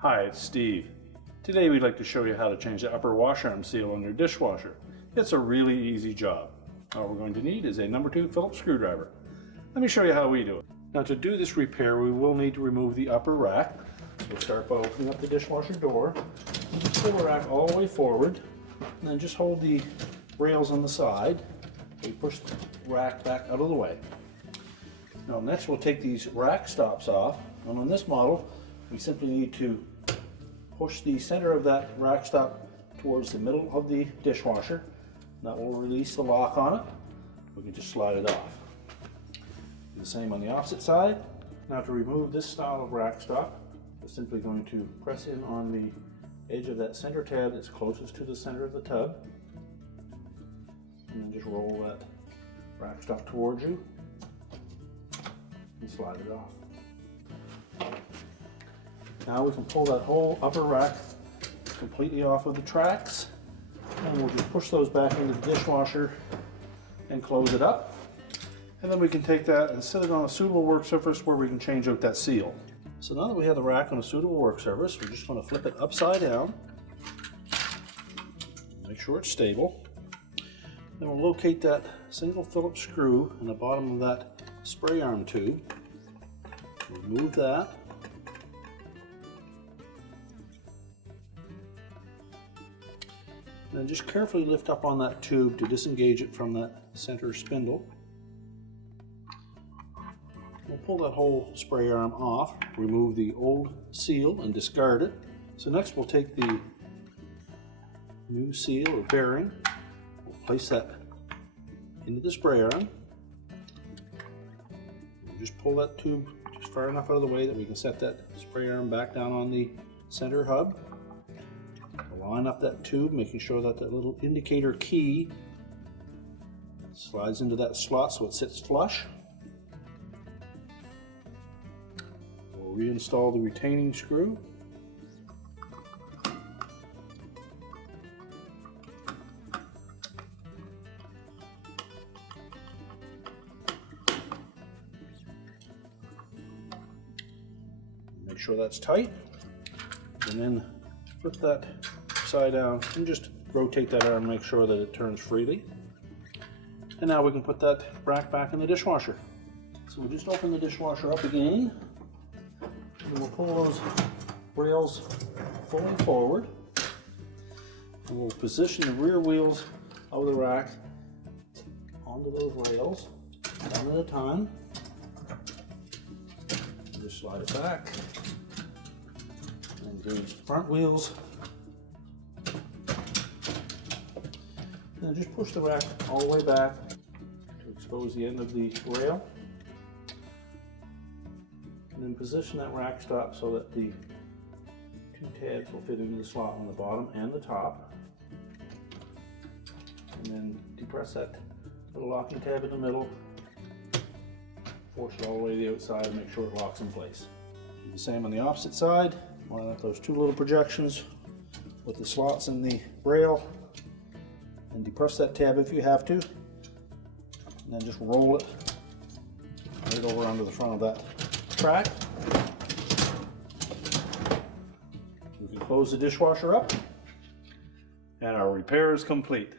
Hi, it's Steve. Today we'd like to show you how to change the upper washer arm seal on your dishwasher. It's a really easy job. All we're going to need is a number 2 Phillips screwdriver. Let me show you how we do it. Now to do this repair we will need to remove the upper rack. So we'll start by opening up the dishwasher door. Just pull the rack all the way forward and then just hold the rails on the side. We push the rack back out of the way. Now next we'll take these rack stops off, and on this model we simply need to push the center of that rack stop towards the middle of the dishwasher. That will release the lock on it. We can just slide it off. Do the same on the opposite side. Now to remove this style of rack stop, we're simply going to press in on the edge of that center tab that's closest to the center of the tub, and then just roll that rack stop towards you and slide it off. Now we can pull that whole upper rack completely off of the tracks, and we'll just push those back into the dishwasher and close it up. And then we can take that and set it on a suitable work surface where we can change out that seal. So now that we have the rack on a suitable work surface, we're just going to flip it upside down. Make sure it's stable. Then we'll locate that single Phillips screw in the bottom of that spray arm tube. Remove that. And then just carefully lift up on that tube to disengage it from that center spindle. We'll pull that whole spray arm off, remove the old seal and discard it. So next we'll take the new seal or bearing, we'll place that into the spray arm. We'll just pull that tube just far enough out of the way that we can set that spray arm back down on the center hub. We'll line up that tube, making sure that that little indicator key slides into that slot so it sits flush. We'll reinstall the retaining screw. Make sure that's tight, and then flip that upside down and just rotate that arm, make sure that it turns freely. And now we can put that rack back in the dishwasher. So we'll just open the dishwasher up again, and we'll pull those rails fully forward, and we'll position the rear wheels of the rack onto those rails, one at a time. Just slide it back, and engage the front wheels, and just push the rack all the way back to expose the end of the rail, and then position that rack stop so that the two tabs will fit into the slot on the bottom and the top, and then depress that little locking tab in the middle, force it all the way to the outside and make sure it locks in place. Do the same on the opposite side. Line up those two little projections with the slots in the rail, and depress that tab if you have to, and then just roll it right over onto the front of that track. We can close the dishwasher up, and our repair is complete.